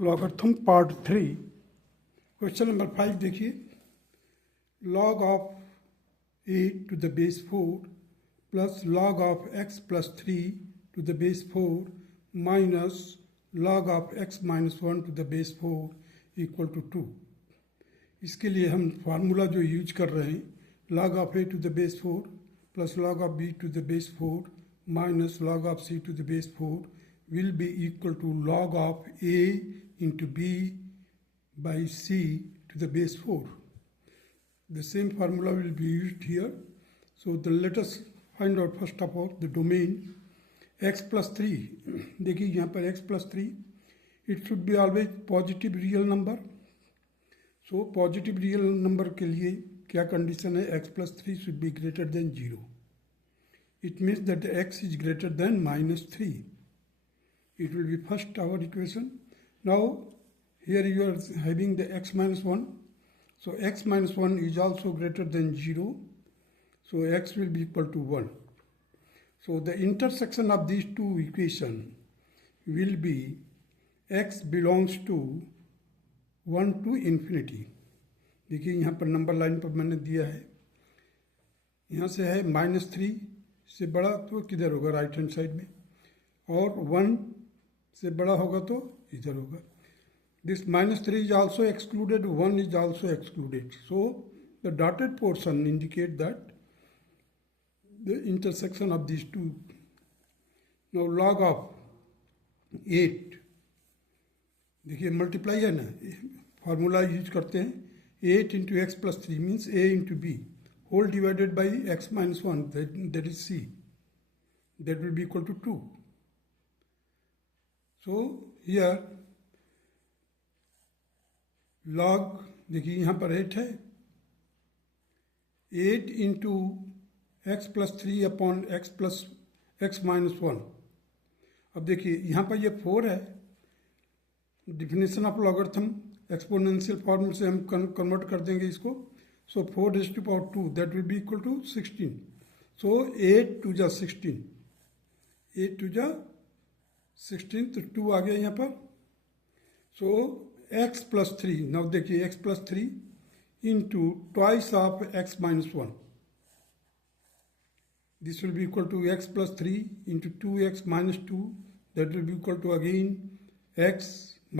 Logarithm part 3 question number 5 देखिए। Log of 8 to the base 4 plus log of x plus 3 to the base 4 minus log of x minus 1 to the base 4 equal to 2। इसके लिए हम formula जो use कर रहे हैं, log of a to the base 4 plus log of b to the base 4 minus log of c to the base 4 will be equal to log of a into b by c to the base 4. The same formula will be used here. So let us find out first of all the domain x plus 3. देखिए यहाँ पर x plus 3, it should be always positive real number. So positive real number के लिए क्या condition है? x plus 3 should be greater than 0. It means that x is greater than minus 3. It will be first our equation. Now here you are having the x minus 1. So x minus 1 is also greater than 0. So x will be equal to 1. So the intersection of these two equations will be x belongs to 1 to infinity. देखिए यहाँ पर number line पर मैंने दिया है, यहाँ से है -3 से बड़ा तो किधर होगा? राइट हैंड साइड में, और 1 से बड़ा होगा तो इधर होगा। This -3 is also excluded, 1 is also excluded. So the dotted portion indicate that the intersection of this two. Now log of 8, देखिए मल्टीप्लाई है ना, फार्मूला यूज करते हैं। 8 into x plus 3 means a into b whole divided by x minus 1, that is c, that will be equal to 2. So here log, देखिए यहाँ पर 8 है, 8 into x plus 3 upon x plus x minus 1। अब देखिए यहाँ पर ये 4 है। Definition of logarithm exponential form से हम कन्वर्ट कर देंगे इसको। So 4 raise to power 2 that will be equal to 16. So 8 to जा 16, 8 टू जा 16, तो 2 आ गया यहाँ पर। सो x प्लस 3, नाउ देखिए x plus 3 into twice of x minus 1, this will be equal to x plus 3 into 2x minus 2, that will be equal to again x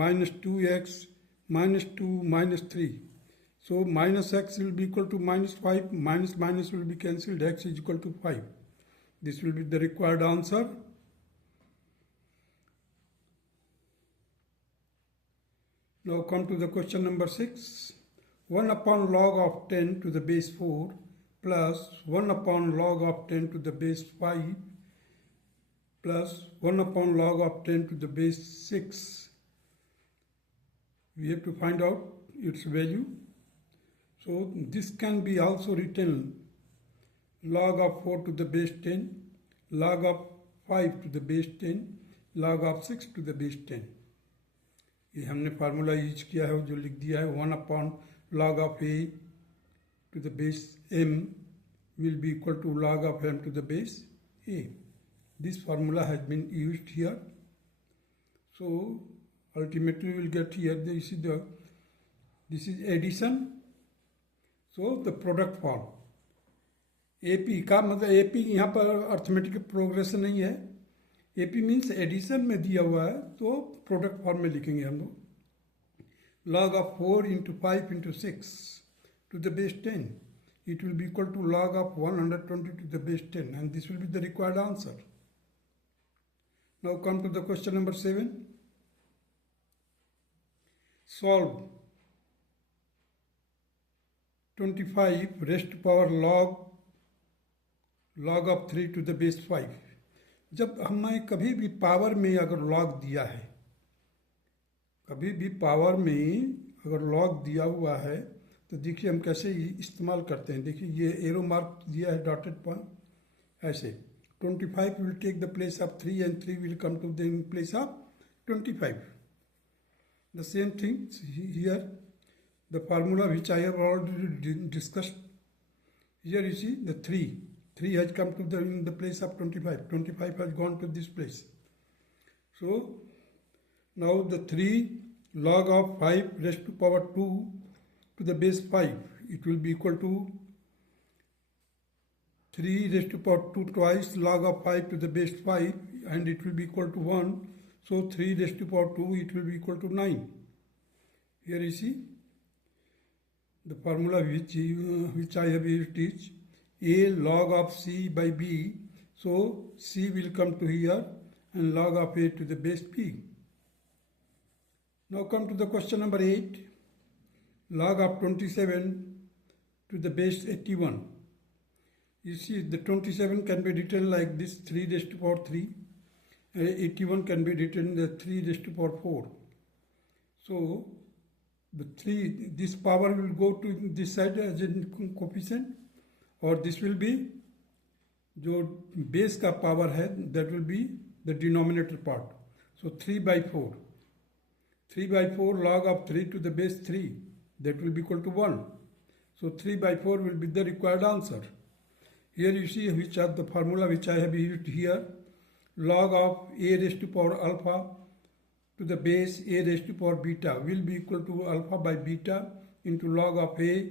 minus 2x minus 2 minus 3. So minus x will be equal to minus 5, minus minus will be cancelled, x is equal to 5. This will be the required answer. Now come to the question number 6. 1 upon log of 10 to the base 4 plus 1 upon log of 10 to the base 5 plus 1 upon log of 10 to the base 6. We have to find out its value. So this can be also written log of 4 to the base 10, log of 5 to the base 10, log of 6 to the base 10. ये हमने formula use किया है, जो लिख दिया है 1 upon log of a to the base m will be equal to log of m to the base a. This formula has been used here. So ultimately will get here this is addition. So the product form AP का मतलब AP यहाँ पर arithmetic progression नहीं है, AP means addition में दिया हुआ है, तो प्रोडक्ट फॉर्म में लिखेंगे हम लोग. Log of 4 into 5 into 6 to the base 10, it will be equal to log of 120 to the base 10, and this will be the required answer. Now come to the question number 7. Solve 25 raised power log of 3 to the base 5. जब हमें कभी भी power में अगर log दिया है, कभी भी पावर में अगर लॉग दिया हुआ है, तो देखिए हम कैसे इस्तेमाल करते हैं. देखिए ये एरो मार्क दिया है, डॉटेड पॉइंट, ऐसे 25 will take the place of 3 and 3 will come to the place of 25. The same thing here, the formula which I have already discussed. Here you see the 3 has come to the place of 25. 25 has gone to this place. So now the 3 log of 5 raised to power 2 to the base 5. It will be equal to 3 raised to power 2 twice log of 5 to the base 5, and it will be equal to 1. So 3 raised to power 2, it will be equal to 9. Here you see the formula which I have used is A log of C by B. So C will come to here and log of A to the base B. Now come to the question number 8. Log of 27 to the base 81. You see the 27 can be written like this, 3 raised to power 3. 81 can be written as 3 raised to power 4. So the 3, this power will go to this side as a coefficient, और this will be जो base का power है, that will be the denominator part. So 3 by 4. 3 by 4 log of 3 to the base 3, that will be equal to 1. So 3 by 4 will be the required answer. Here you see which are the formula which I have used here. Log of A raised to power alpha to the base A raised to power beta will be equal to alpha by beta into log of A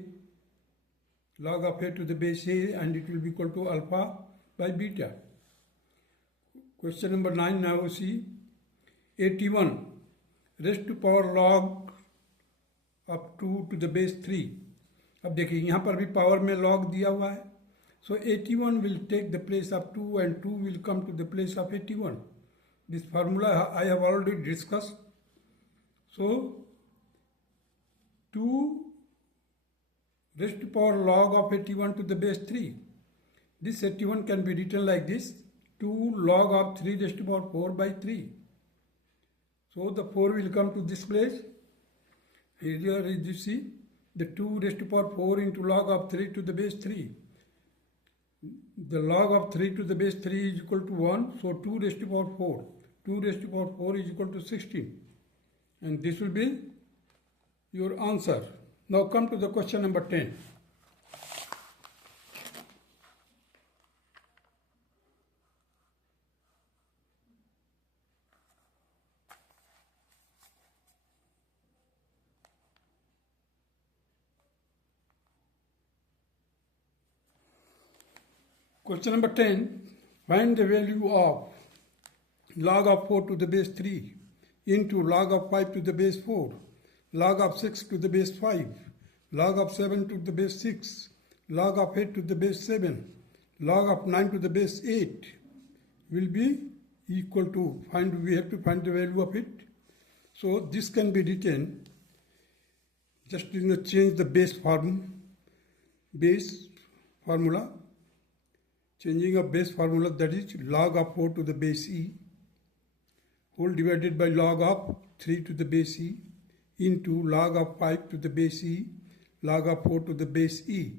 to the base A, and it will be equal to alpha by beta. Question number 9 now see. 81 raised to power log of 2 to the base 3. अब देखिए यहाँ पर भी power में log दिया हुआ है. So 81 will take the place of 2 and 2 will come to the place of 81. This formula I have already discussed. So 2 raised to power log of 81 to the base 3. This 81 can be written like this. 2 log of 3 raised to power 4 by 3. So the 4 will come to this place. Here is you see the 2 raised to power 4 into log of 3 to the base 3. The log of 3 to the base 3 is equal to 1. So 2 raised to power 4. 2 raised to power 4 is equal to 16. And this will be your answer. Now come to the question number 10. Question number 10. Find the value of log of 4 to the base 3 into log of 5 to the base 4, log of 6 to the base 5, log of 7 to the base 6, log of 8 to the base 7, log of 9 to the base 8 will be equal to, we have to find the value of it. So this can be written, just change the base formula, changing of base formula, that is log of 4 to the base e whole divided by log of 3 to the base e into log of 5 to the base e, log of 4 to the base e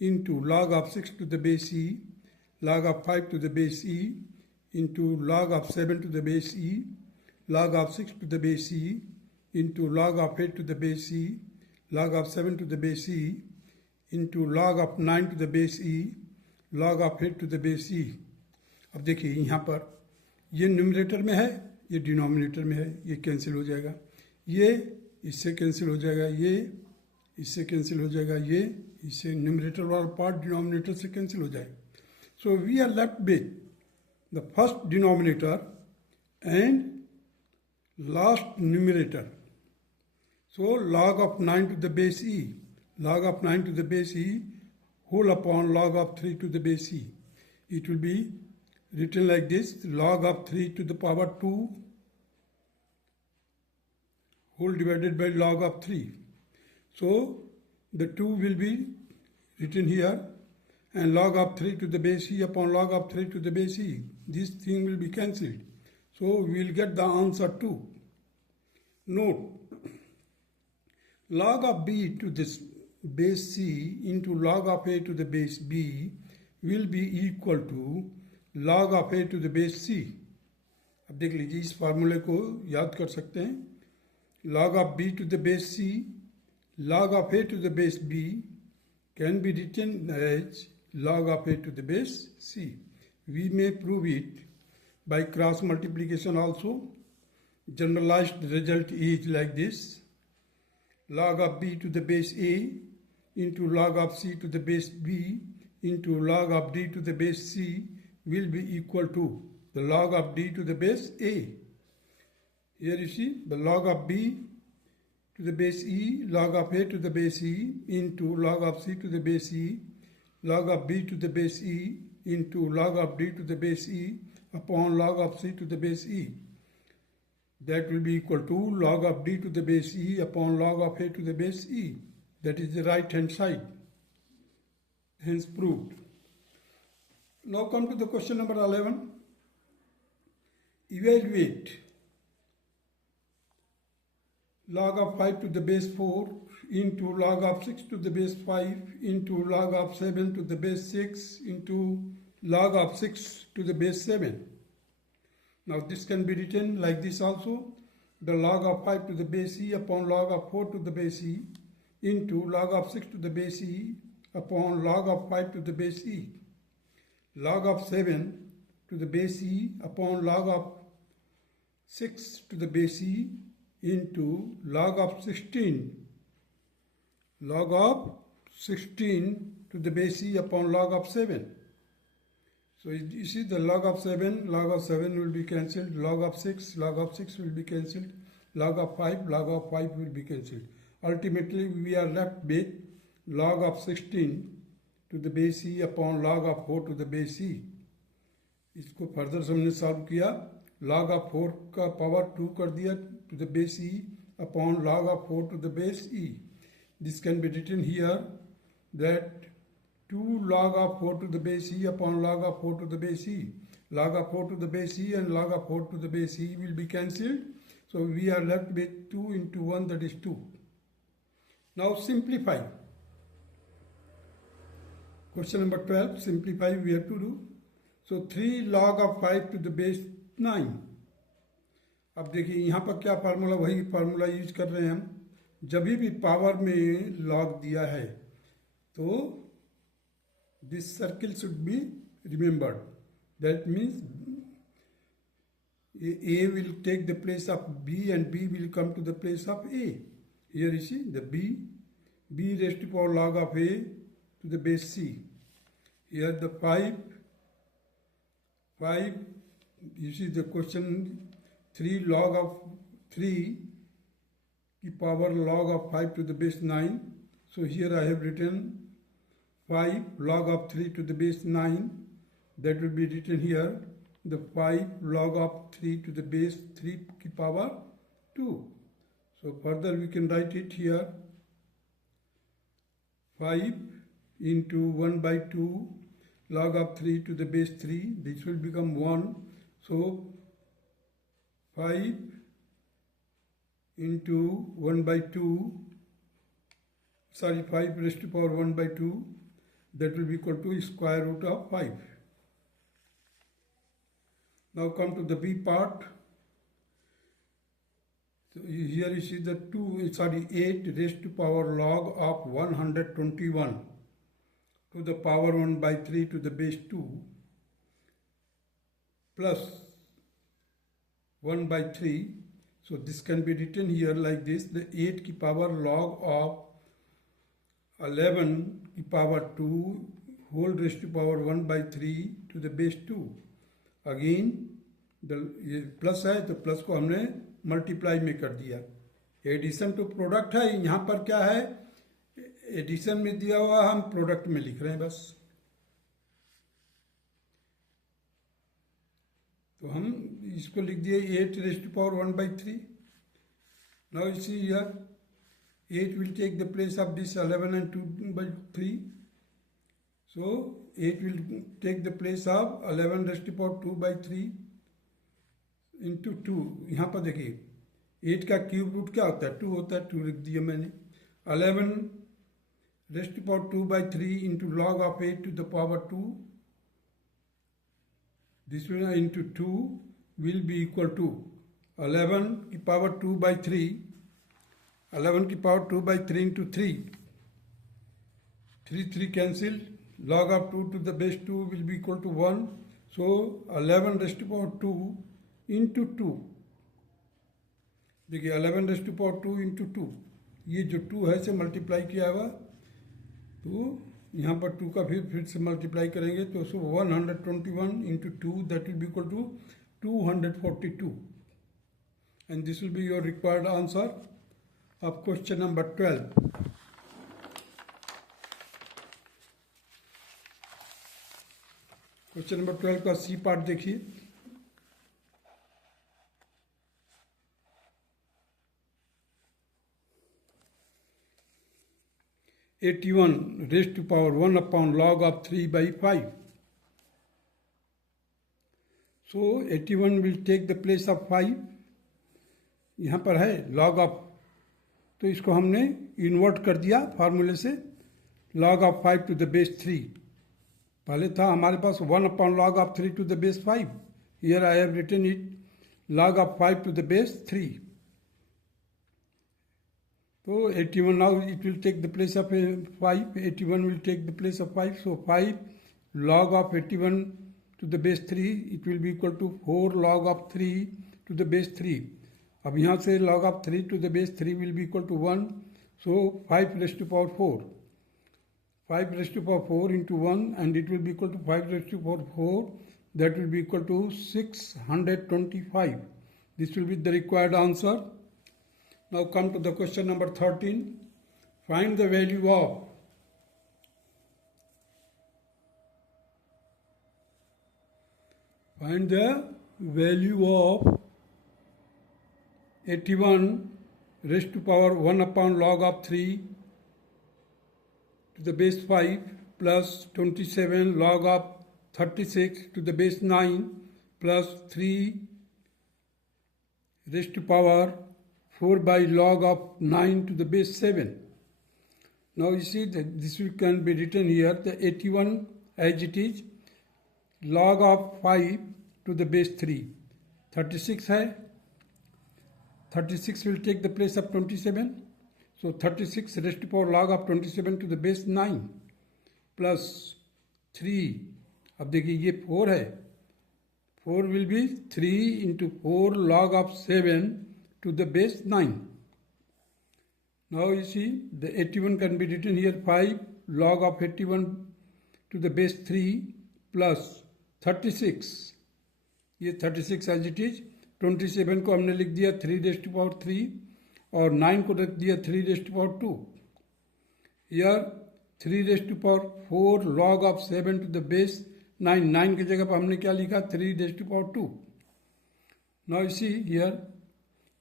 into log of 6 to the base e, log of 5 to the base e into log of 7 to the base e, log of 6 to the base e into log of 8 to the base e, log of 7 to the base e into log of 9 to the base e, log of 8 to the base e. अब देखिए यहाँ पर ये numerator में है, ये denominator में है, ये कैंसिल हो जाएगा, ये इससे कैंसिल हो जाएगा, ये इससे कैंसिल हो जाएगा, ये इससे न्यूमरेटर वाला पार्ट डिनोमिनेटर से कैंसिल हो जाएगा. So we are left with the first denominator and last numerator. So log of 9 to the base e, log of 9 to the base e whole upon log of 3 to the base e. It will be written like this, log of 3 to the power 2 whole divided by log of 3. So the 2 will be written here, and log of 3 to the base e upon log of 3 to the base e. This thing will be cancelled. So we will get the answer 2. Note, log of b to this base c into log of a to the base b will be equal to log of a to the base c. अब देख लीजिए, इस फार्मूले को याद कर सकते हैं. log of b to the base c, log of a to the base b can be written as log of a to the base c. We may prove it by cross multiplication also. generalized result is like this. Log of b to the base a into log of c to the base b into log of d to the base c will be equal to the log of d to the base a. Here you see the log of b to the base e, log of a to the base e into log of c to the base e, log of b to the base e into log of d to the base e upon log of c to the base e. That will be equal to log of d to the base e upon log of a to the base e. That is the right hand side. Hence proved. Now come to the question number 11. Evaluate log of 5 to the base 4 into log of 6 to the base 5 into log of 7 to the base 6 into log of 6 to the base 7. Now this can be written like this also. The log of 5 to the base e upon log of 4 to the base e into log of 6 to the base e upon log of 5 to the base e. Log of 7 to the base e upon log of 6 to the base e into log of 16. Log of 16 to the base e upon log of 7. So you see the log of 7 will be cancelled, log of 6 will be cancelled, log of 5 will be cancelled. Ultimately we are left with log of 16 to the base e upon log of 4 to the base e. इसको further हमने solve किया, log of 4 का power 2 कर दिया to the base e upon log of 4 to the base e. This can be written here that 2 log of 4 to the base e upon log of 4 to the base e. Log of 4 to the base e and log of 4 to the base e will be cancelled. So we are left with 2 into 1, that is 2. Now simplify. Question number 12, simplify we have to do. So 3 log of 5 to the base 9. अब देखिए यहाँ पर क्या formula, वही formula use कर रहे हैं हम. जब भी पावर में लॉग दिया है तो this circle should be remembered. That means A will take the place of B and B will come to the place of A. Here you see the B raised to power log of A to the base C. Here the 5, you see the question 3 log of 3 की power log of 5 to the base 9. So here I have written 5 log of 3 to the base 9. That will be written here. The 5 log of 3 to the base 3 की power 2. So further we can write it here. 5 into 1 by 2 log of 3 to the base 3. This will become 1. So 5 into 1 by 2, 5 raised to power 1 by 2, that will be equal to square root of 5. Now come to the B part. So here you see the 8 raised to power log of 121 to the power 1 by 3 to the base 2 plus 1 by 3. So this can be written here like this. The 8 की power log of 11 की power 2 whole raised to power 1 by 3 to the base 2. Again ये plus है तो plus को हमने multiply में कर दिया. एडिशन टू प्रोडक्ट है, यहाँ पर क्या है, एडिशन में दिया हुआ हम प्रोडक्ट में लिख रहे हैं बस. तो हम इसको लिख दिए 8 raised to power 1 by 3. Now you see here 8 will take the place of this 11 and 2 by 3. So 8 will take the place of 11 raised to power 2 by 3 into 2. यहाँ पर देखिए 8 का क्यूब रूट क्या होता है, 2 होता है, 2 लिख दिया मैंने. 11 raised to power 2 by 3 into log of 8 to the power 2. This will into 2 will be equal to 11 की power 2 by 3. 11 की power 2 by 3 into 3. 3 cancelled. Log of 2 to the base 2 will be equal to 1. So 11 raised to power 2 into 2. देखिए 11⁻², into 2, ये जो 2 है से multiply किया हुआ, तो यहाँ पर 2 का फिर से मल्टीप्लाई करेंगे तो 121 into 2, that will be equal to 242, and this will be your required answer of question number 12. Question number 12 का सी पार्ट देखिए. (81⁻1 log of 3/5). So 81 will take the place of 5. यहाँ पर है log of, तो इसको हमने इन्वर्ट कर दिया फार्मूले से. log of 5 to the base 3. पहले था हमारे पास 1/log of 3 to the base 5. Here I have written it log of 5 to the base 3. So 81, now it will take the place of 5. 81 will take the place of 5. So 5 log of 81 to the base 3, it will be equal to 4 log of 3 to the base 3. अब यहाँ से log of 3 to the base 3 will be equal to 1. So 5⁻4. 5⁻4 into 1, and it will be equal to 5⁻4. That will be equal to 625. This will be the required answer. Now come to the question number 13. Find the value of Find the value of 81⁻1/log of 3 to the base 5 plus 27 log of 36 to the base 9 plus 3⁻4 by log of 9 to the base 7. Now you see that this can be written here, the 81 as it is, log of 5 to the base 3. 36 है, 36 will take the place of 27. So 36⁻, log of 27 to the base 9 plus 3. अब देखिए ये 4 है, 4 will be 3 into 4 log of 7 to the base 9. Now you see the 81 can be written here 5 log of 81 to the base 3 plus 36. ये 36 as it is. 27 को हमने लिख दिया 3⁻3 और 9 को रख दिया 3⁻2. Here 3⁻4 log of 7 to the base 9. 9 की जगह पर हमने क्या लिखा 3⁻2. Now you see here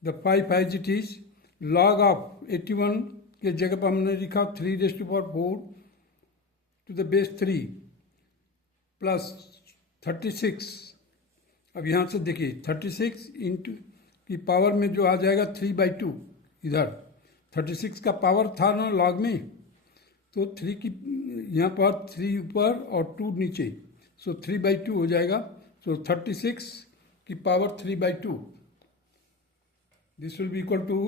the 5 as it is, log of 81 के जगह पर हमने लिखा 3⁻4 to the base 3 plus 36. अब यहाँ से देखिए 36 इंटू की पावर में जो आ जाएगा 3/2. इधर 36 का पावर था ना लॉग में, तो 3 की यहाँ पर 3 ऊपर और 2 नीचे, सो 3/2 हो जाएगा. सो 36 की power 3/2. This will be equal two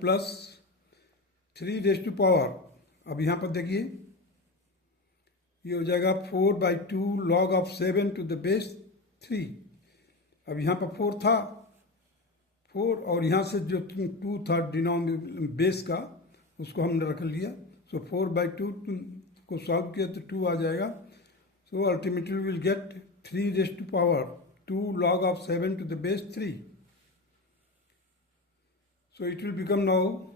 plus 3⁻. अब यहाँ पर देखिए ये हो जाएगा 4/2 log of 7 to the base 3. अब यहाँ पर 4 था, 4 और यहाँ से जो 2 था डिनोमिनेटर बेस का, उसको हमने रख लिया. सो 4/2 को सॉल्व किया तो 2 आ जाएगा. सो ultimately will gate 3⁻2 log of 7 to the base 3. So it will become now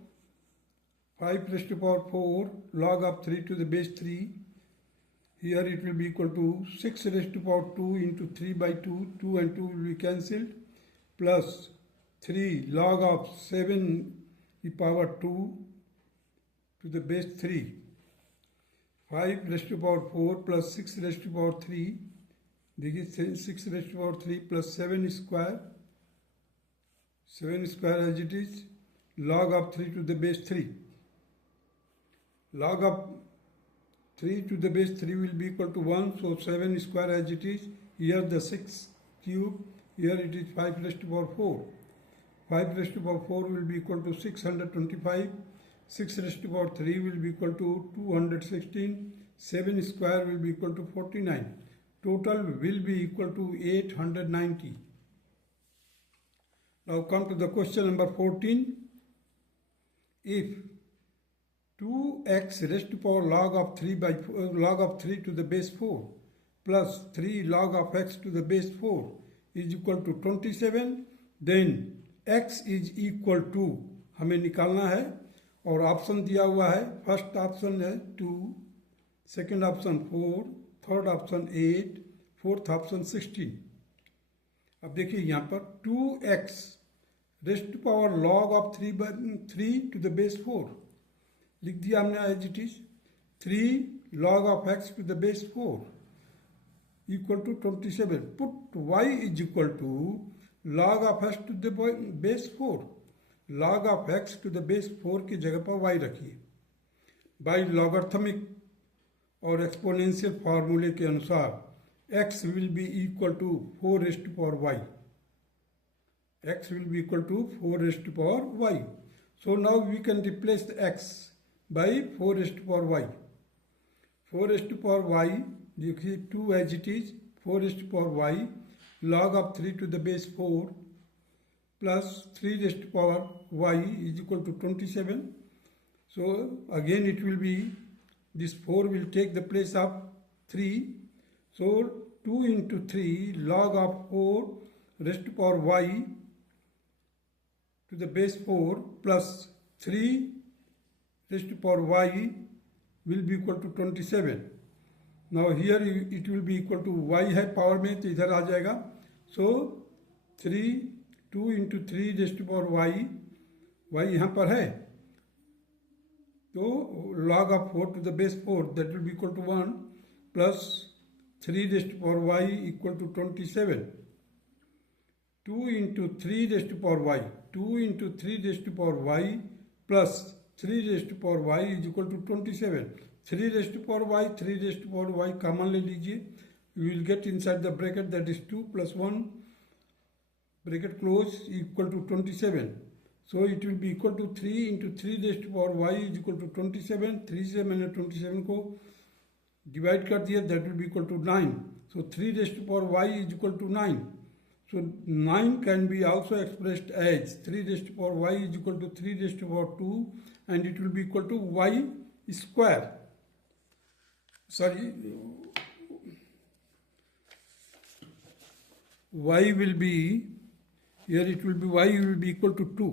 5⁻4 log of 3 to the base 3. Here it will be equal to 6⁻2 into 3/2. 2 and 2 will be cancelled, plus 3 log of 7 e power 2 to the base 3. 5⁻4 plus 6⁻3. देखिए 6⁻3 plus 7 square. 7 square as it is, log of 3 to the base 3. Log of 3 to the base 3 will be equal to 1. So 7 square as it is. Here the 6 cube. Here it is 5⁻4. 5⁻4 will be equal to 625. 6⁻3 will be equal to 216. 7 square will be equal to 49. Total will be equal to 890. Now come to the question number 14. If 2x raised to power log of 3 by log of 3 to the base 4 plus 3 log of x to the base 4 is equal to 27, then x is equal to हमें निकालना है और option दिया हुआ है. First option है 2, second option 4, third option 8, fourth option 16. अब देखिए यहाँ पर 2x raised to power log of 3 to the base 4 लिख दिया हमने as it is. 3 log of x to the base 4 equal to 27. Put y is equal to log of x to the base 4. log of x to the base 4 की जगह पर y रखिए. By logarithmic और exponential फार्मूले के अनुसार x will be equal to 4 raised to power y. x will be equal to 4 raised to power y. So now we can replace the x by 4 raised to power y. 4 raised to power y, देखिए 2 as it is, 4 raised to power y, log of 3 to the base 4 plus 3 raised to power y is equal to 27. So again it will be, this 4 will take the place of 3. So 2 into 3 log of 4 raised to power y to the base 4 plus 3 raised to power y will be equal to 27. Now here it will be equal to y है power में तो इधर आ जाएगा. So 2 into 3 raised to power y यहाँ पर है तो log of 4 to the base 4 that will be equal to 1 plus 3 raised to power y equal to 27. 2 into 3 raised to power y, 2 into 3 raised to power y plus 3 raised to power y is equal to 27. 3 raised to power y, 3 raised to power y common ले लीजिए. You will get inside the bracket that is 2 plus 1 bracket close equal to 27. So it will be equal to 3 into 3 raised to power y is equal to 27. 3 से मैंने 27 को divide कर दिया, that will be equal to 9. So 3 raised to power y is equal to 9. So 9 can be also expressed as 3 raised to power y is equal to 3 raised to power 2 and it will be equal to y square. Sorry, y will be, here it will be y will be equal to 2.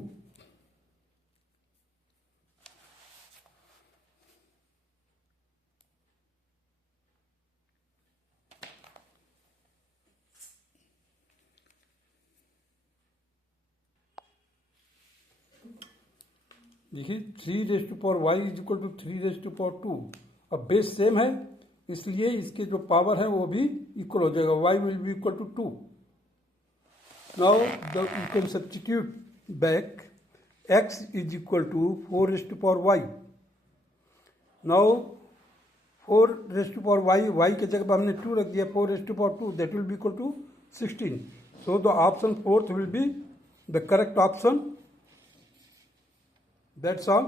देखिए 3 raise to power y is equal to 3 raise to power 2. अब base same है इसलिए इसके जो power है वो भी equal हो जाएगा. y will be equal to 2. Now you can substitute back x is equal to 4 raise to power y. Now 4 raise to power y के जगह पर हमने 2 रख दिया. 4 raise to power 2 that will be equal to 16. So the option 4th will be the correct option. That's all.